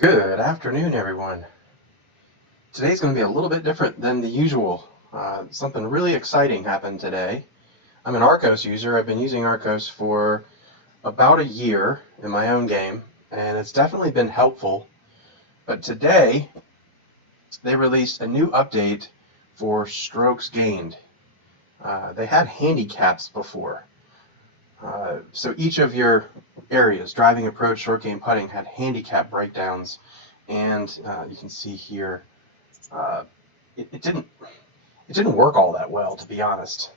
Good afternoon, everyone. Today's going to be a little bit different than the usual. Something really exciting happened today. I'm an Arccos user. I've been using Arccos for about a year in my own game, and it's definitely been helpful. But today, they released a new update for strokes gained. They had handicaps before. So each of your areas, driving, approach, short game, putting, had handicap breakdowns, and you can see here it didn't work all that well, to be honest.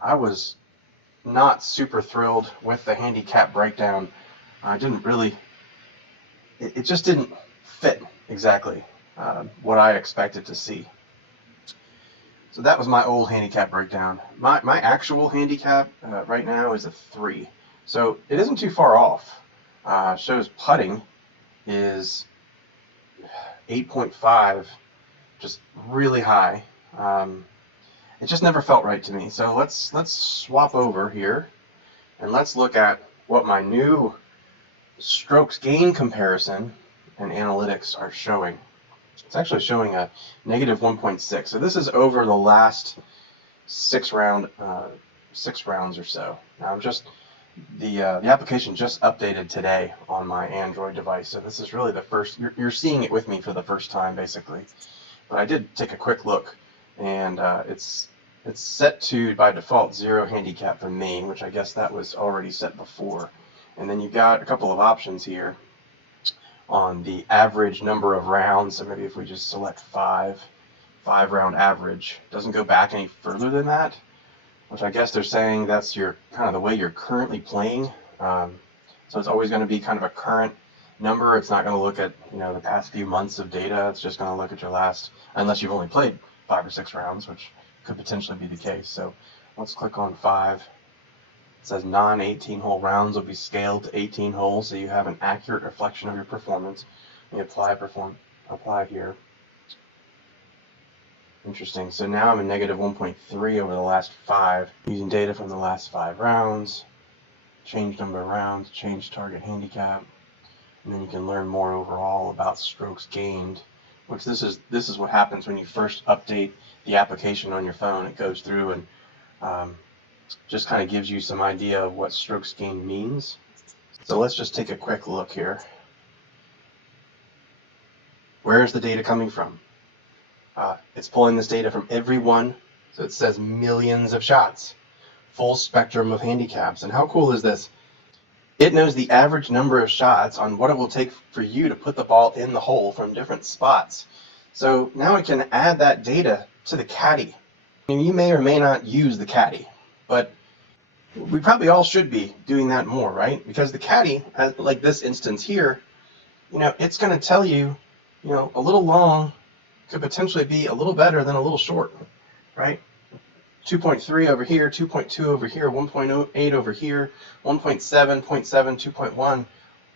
I was not super thrilled with the handicap breakdown. I didn't really. It just didn't fit exactly what I expected to see. So that was my old handicap breakdown. My actual handicap right now is a 3. So it isn't too far off. Shows putting is 8.5, just really high. It just never felt right to me. So let's swap over here and let's look at what my new strokes gain comparison and analytics are showing. It's actually showing a negative 1.6. So this is over the last 6 rounds or so. Now the application just updated today on my Android device, so this is really the first. You're seeing it with me for the first time, basically. But I did take a quick look, and it's set to by default 0 handicap for me, which I guess that was already set before. And then you've got a couple of options here on the average number of rounds. So maybe if we just select 5 round average, doesn't go back any further than that, which I guess they're saying that's your kind of the way you're currently playing. So it's always going to be kind of a current number. It's not going to look at the past few months of data. It's just going to look at your last, unless you've only played 5 or 6 rounds, which could potentially be the case. So let's click on 5. It says non-18 hole rounds will be scaled to 18 holes, so you have an accurate reflection of your performance. You apply here. Interesting. So now I'm a negative 1.3 over the last 5, using data from the last 5 rounds. Change number of rounds, change target handicap, and then you can learn more overall about strokes gained. Which this is what happens when you first update the application on your phone. It goes through and just kind of gives you some idea of what strokes gained means. So let's just take a quick look here. Where is the data coming from? It's pulling this data from everyone. So it says millions of shots, full spectrum of handicaps. And how cool is this? It knows the average number of shots on what it will take for you to put the ball in the hole from different spots. So now it can add that data to the caddy. I mean, you may or may not use the caddy, but we probably all should be doing that more, right? Because the caddy, like this instance here, it's going to tell you, a little long could potentially be a little better than a little short, right? 2.3 over here, 2.2 over here, 1.08 over here, 1.7, 0.7, 2.1,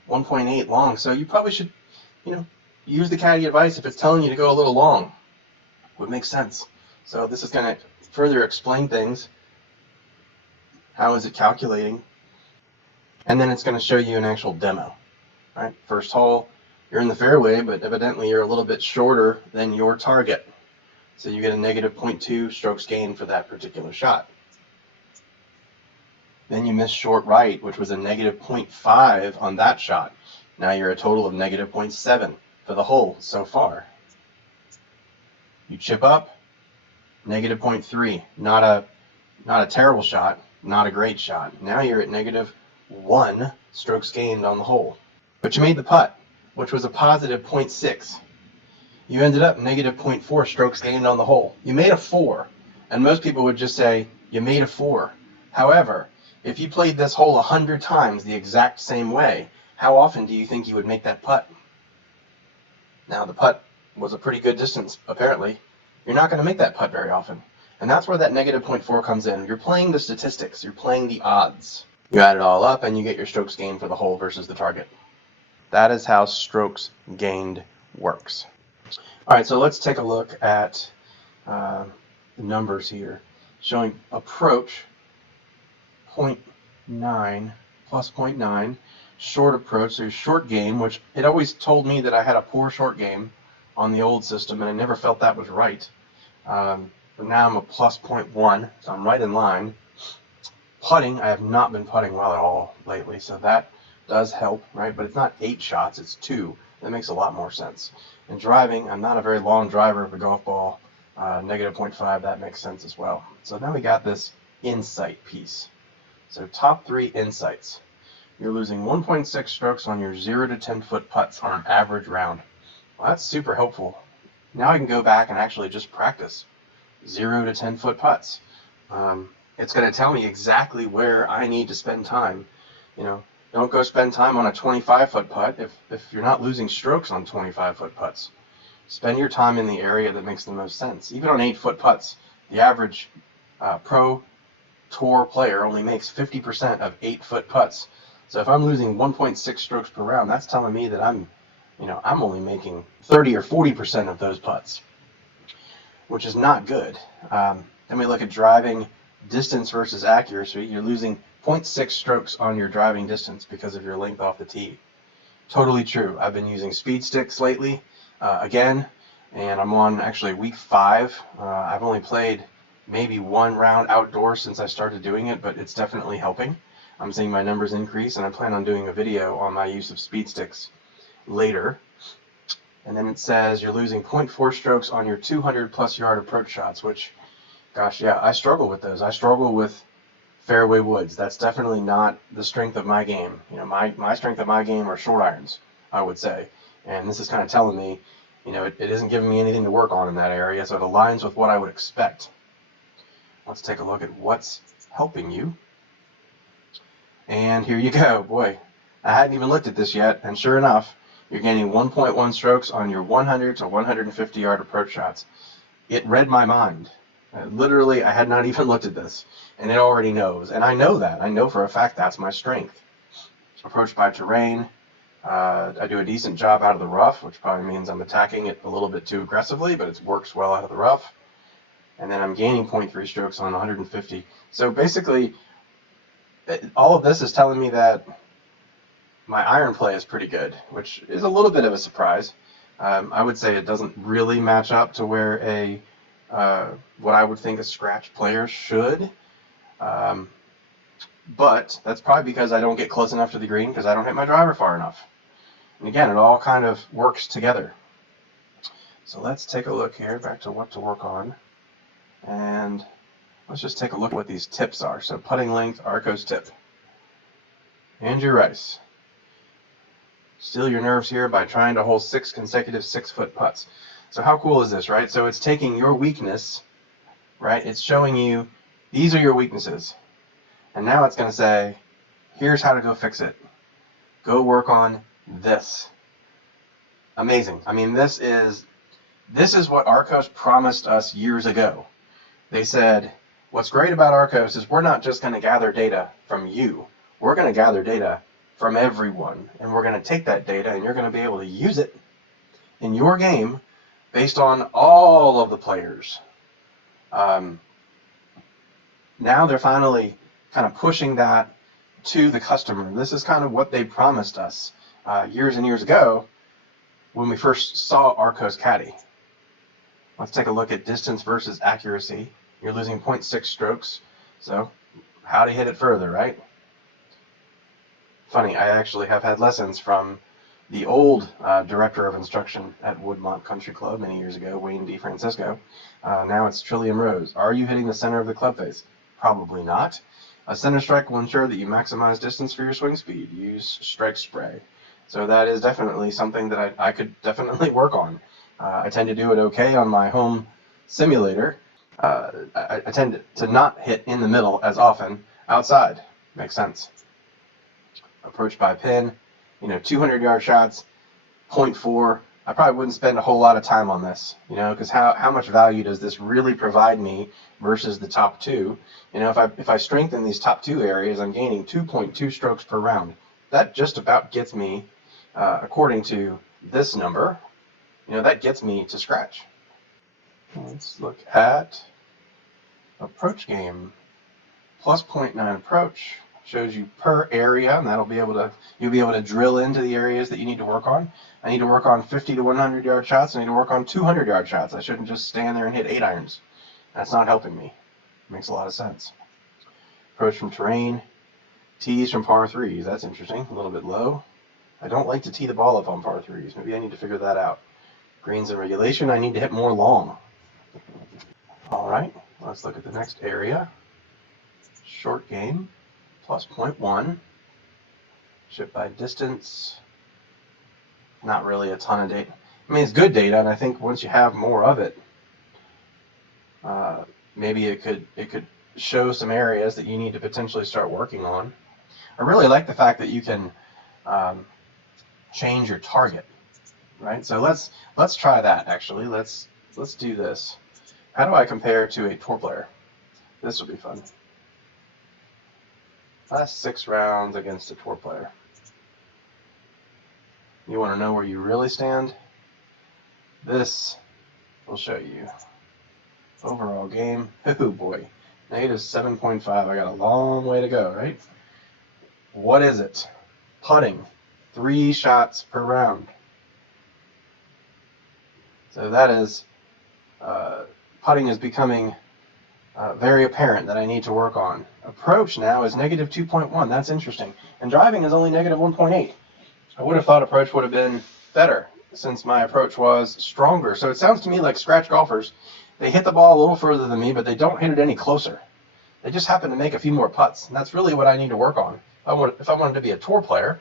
1.8 long. So you probably should, use the caddy advice if it's telling you to go a little long. Would make sense. So this is going to further explain things. How is it calculating? And then it's going to show you an actual demo, right? First hole, you're in the fairway, but evidently you're a little bit shorter than your target. So you get a negative 0.2 strokes gain for that particular shot. Then you miss short right, which was a negative 0.5 on that shot. Now you're a total of negative 0.7 for the hole so far. You chip up, negative 0.3. Not a terrible shot, not a great shot. Now you're at negative 1 strokes gained on the hole. But you made the putt, which was a positive 0.6. You ended up negative 0.4 strokes gained on the hole. You made a 4, and most people would just say, you made a 4. However, if you played this hole 100 times the exact same way, how often do you think you would make that putt? Now, the putt was a pretty good distance, apparently. You're not going to make that putt very often. And that's where that negative 0.4 comes in. You're playing the statistics. You're playing the odds. You add it all up, and you get your strokes gained for the hole versus the target. That is how strokes gained works. All right, so let's take a look at the numbers here, showing approach 0.9 plus 0.9. Short approach, so short game, which it always told me that I had a poor short game on the old system, and I never felt that was right. But now I'm a plus 0.1, so I'm right in line. Putting, I have not been putting well at all lately, so that does help, right? But it's not 8 shots, it's 2. That makes a lot more sense. And driving, I'm not a very long driver of a golf ball. Negative 0.5, that makes sense as well. So now we got this insight piece. So top 3 insights. You're losing 1.6 strokes on your 0 to 10 foot putts on an average round. Well, that's super helpful. Now I can go back and actually just practice 0 to 10 foot putts. It's going to tell me exactly where I need to spend time. You know, don't go spend time on a 25 foot putt if you're not losing strokes on 25 foot putts. Spend your time in the area that makes the most sense. Even on 8 foot putts, the average pro tour player only makes 50% of 8 foot putts. So if I'm losing 1.6 strokes per round, that's telling me that I'm only making 30 or 40% of those putts, which is not good. Then we look at driving distance versus accuracy. You're losing 0.6 strokes on your driving distance because of your length off the tee. Totally true. I've been using speed sticks lately, again, and I'm on actually week 5. I've only played maybe 1 round outdoors since I started doing it, but it's definitely helping. I'm seeing my numbers increase, and I plan on doing a video on my use of speed sticks later. And then it says you're losing 0.4 strokes on your 200 plus yard approach shots, which, gosh, yeah, I struggle with those. I struggle with fairway woods. That's definitely not the strength of my game. You know, my strength of my game are short irons, I would say. And this is kind of telling me, you know, it isn't giving me anything to work on in that area, so it aligns with what I would expect. Let's take a look at what's helping you. And here you go. Boy, I hadn't even looked at this yet, and sure enough, you're gaining 1.1 strokes on your 100 to 150 yard approach shots. It read my mind. Literally, I had not even looked at this, and it already knows. And I know that. I know for a fact that's my strength. Approach by terrain. I do a decent job out of the rough, which probably means I'm attacking it a little bit too aggressively, but it works well out of the rough. And then I'm gaining 0.3 strokes on 150. So basically, all of this is telling me that my iron play is pretty good, which is a little bit of a surprise. I would say it doesn't really match up to where what I would think a scratch player should. But that's probably because I don't get close enough to the green because I don't hit my driver far enough. And again, it all kind of works together. So let's take a look here, back to what to work on. And let's just take a look at what these tips are. So putting length, Arccos tip. Andrew Rice. Steal your nerves here by trying to hold 6 consecutive 6-foot putts. So how cool is this, right? So it's taking your weakness, right? It's showing you these are your weaknesses. And now it's going to say, here's how to go fix it. Go work on this. Amazing. I mean, this is what Arccos promised us years ago. They said, what's great about Arccos is we're not just going to gather data from you. We're going to gather data from everyone. And we're going to take that data and you're going to be able to use it in your game based on all of the players. Now they're finally kind of pushing that to the customer. This is kind of what they promised us years and years ago when we first saw Arccos Caddie. Let's take a look at distance versus accuracy. You're losing 0.6 strokes, so how to hit it further, right? Funny, I actually have had lessons from the old director of instruction at Woodmont Country Club many years ago, Wayne D. Francisco. Now it's Trillium Rose. Are you hitting the center of the club face? Probably not. A center strike will ensure that you maximize distance for your swing speed. Use strike spray. So that is definitely something that I could definitely work on. I tend to do it okay on my home simulator. I tend to not hit in the middle as often outside. Makes sense. Approach by pin, 200-yard shots, 0.4. I probably wouldn't spend a whole lot of time on this, because how much value does this really provide me versus the top 2? If I strengthen these top 2 areas, I'm gaining 2.2 strokes per round. That just about gets me, according to this number, that gets me to scratch. Let's look at approach game. Plus 0.9 approach, shows you per area, and you'll be able to drill into the areas that you need to work on. I need to work on 50 to 100 yard shots. I need to work on 200 yard shots. I shouldn't just stand there and hit 8 irons. That's not helping me. Makes a lot of sense. Approach from terrain. Tees from par 3s. That's interesting. A little bit low. I don't like to tee the ball up on par 3s. Maybe I need to figure that out. Greens and regulation. I need to hit more long. All right. Let's look at the next area. Short game. Plus 0.1. Chip by distance. Not really a ton of data. I mean, it's good data, and I think once you have more of it, maybe it could show some areas that you need to potentially start working on. I really like the fact that you can change your target, right? So let's try that actually. Let's do this. How do I compare to a tour player? This will be fun. Last 6 rounds against a tour player. You want to know where you really stand? This will show you. Overall game. Oh boy. Negative 7.5. I got a long way to go, right? What is it? Putting. 3 shots per round. So that is, putting is becoming very apparent that I need to work on. Approach now is negative 2.1. That's interesting. And driving is only negative 1.8. I would have thought approach would have been better since my approach was stronger. So it sounds to me like scratch golfers, they hit the ball a little further than me, but they don't hit it any closer. They just happen to make a few more putts. And that's really what I need to work on. If I wanted to be a tour player,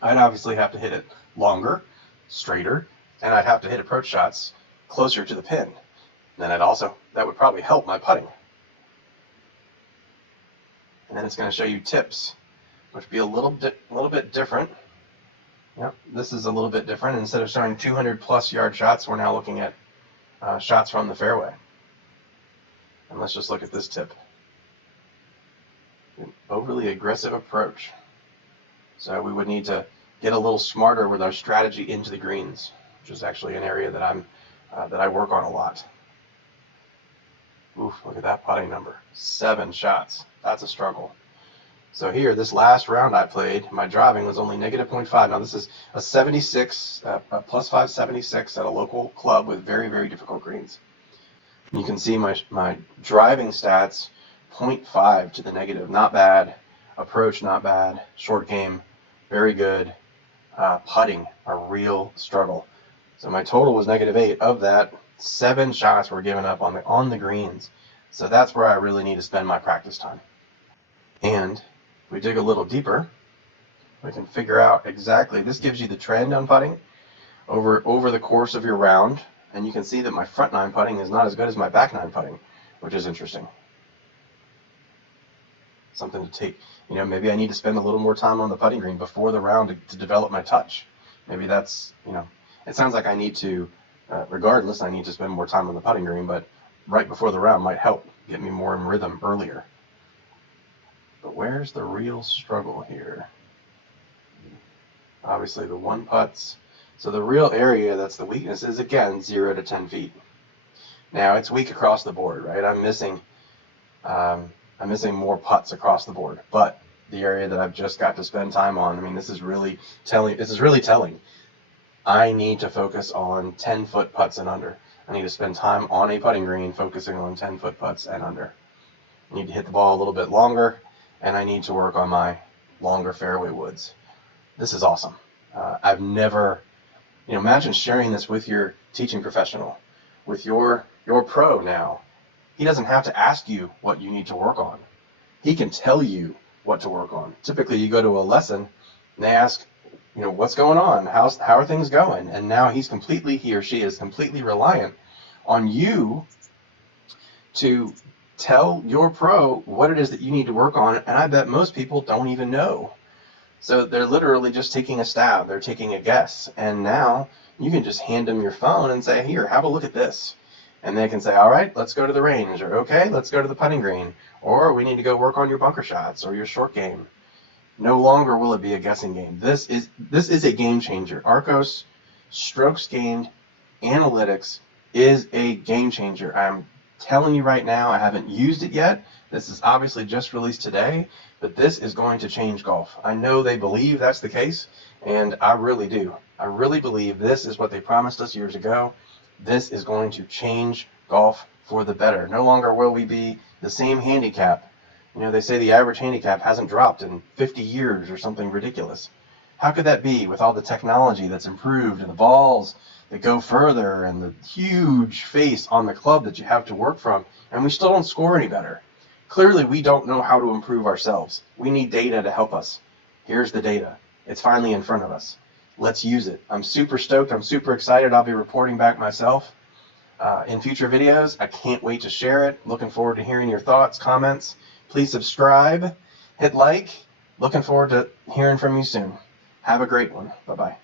I'd obviously have to hit it longer, straighter, and I'd have to hit approach shots closer to the pin. Then that would probably help my putting. And then it's going to show you tips, which would be a little bit different. Yep, this is a little bit different. Instead of showing 200 plus yard shots, we're now looking at shots from the fairway. And let's just look at this tip. An overly aggressive approach. So we would need to get a little smarter with our strategy into the greens, which is actually an area that I work on a lot. Oof, look at that putting number. 7 shots. That's a struggle. So here, this last round I played, my driving was only negative 0.5. Now this is a 76, a plus 5 76 at a local club with very, very difficult greens. And you can see my driving stats, 0.5 to the negative. Not bad. Approach, not bad. Short game, very good. Putting, a real struggle. So my total was negative 8. Of that, 7 shots were given up on the greens. So that's where I really need to spend my practice time. And if we dig a little deeper, we can figure out exactly, this gives you the trend on putting over the course of your round, and you can see that my front 9 putting is not as good as my back 9 putting, which is interesting. Something to take, maybe I need to spend a little more time on the putting green before the round to develop my touch. Maybe that's, it sounds like I need to, regardless, I need to spend more time on the putting green, but right before the round might help get me more in rhythm earlier. But where's the real struggle here? Obviously the 1 putts. So the real area that's the weakness is, again, 0 to 10 feet. Now it's weak across the board, right? I'm missing more putts across the board. But the area that I've just got to spend time on, I mean, this is really telling. I need to focus on 10-foot putts and under. I need to spend time on a putting green focusing on 10-foot putts and under. I need to hit the ball a little bit longer, and I need to work on my longer fairway woods. This is awesome. I've never, imagine sharing this with your teaching professional, with your pro now. He doesn't have to ask you what you need to work on. He can tell you what to work on. Typically, you go to a lesson, and they ask, what's going on? How are things going? And now he or she is completely reliant on you to tell your pro what it is that you need to work on, and I bet most people don't even know. So they're literally just taking a stab, they're taking a guess, and now you can just hand them your phone and say, here, have a look at this. And they can say, all right, let's go to the range, or okay, let's go to the putting green, or we need to go work on your bunker shots or your short game. No longer will it be a guessing game. This is a game changer. Arccos strokes gained analytics is a game changer. I'm telling you right now, I haven't used it yet. This is obviously just released today, but this is going to change golf. I know they believe that's the case, and I really do. I really believe this is what they promised us years ago. This is going to change golf for the better. No longer will we be the same handicap. You know, they say the average handicap hasn't dropped in 50 years or something ridiculous. How could that be with all the technology that's improved and the balls that go further and the huge face on the club that you have to work from, and we still don't score any better? Clearly, we don't know how to improve ourselves. We need data to help us. Here's the data. It's finally in front of us. Let's use it. I'm super stoked. I'm super excited. I'll be reporting back myself in future videos. I can't wait to share it. Looking forward to hearing your thoughts, comments. Please subscribe, hit like. Looking forward to hearing from you soon. Have a great one. Bye-bye.